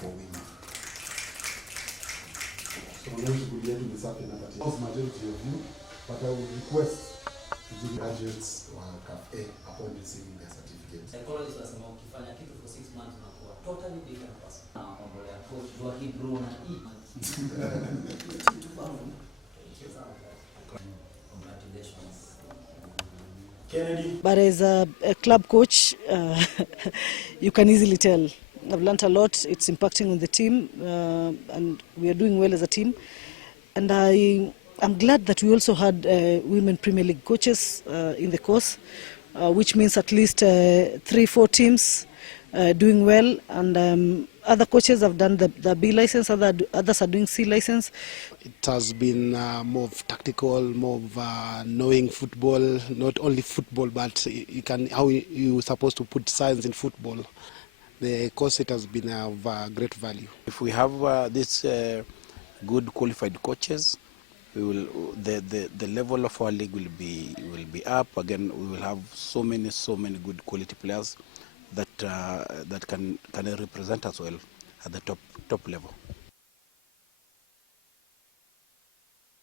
for women. So we will get to the second majority of you, but I would request the graduates or CAF upon receiving their certificates. Psychologists wasema ukifanya kitu for 6 months unakuwa totally different person. Na mambo ya coach do he grow na eat. Congratulations. But as a club coach, you can easily tell. I've learnt a lot. It's impacting on the team, and we are doing well as a team. And I'm glad that we also had women Premier League coaches in the course, which means at least 3-4 teams doing well. And other coaches have done the B license, others are doing C license. It has been more of tactical, more of knowing football, not only football, but how you're supposed to put science in football. The course, it has been of great value. If we have this good qualified coaches, we will the level of our league will be up. Again, we will have so many good quality players that can represent us well at the top level.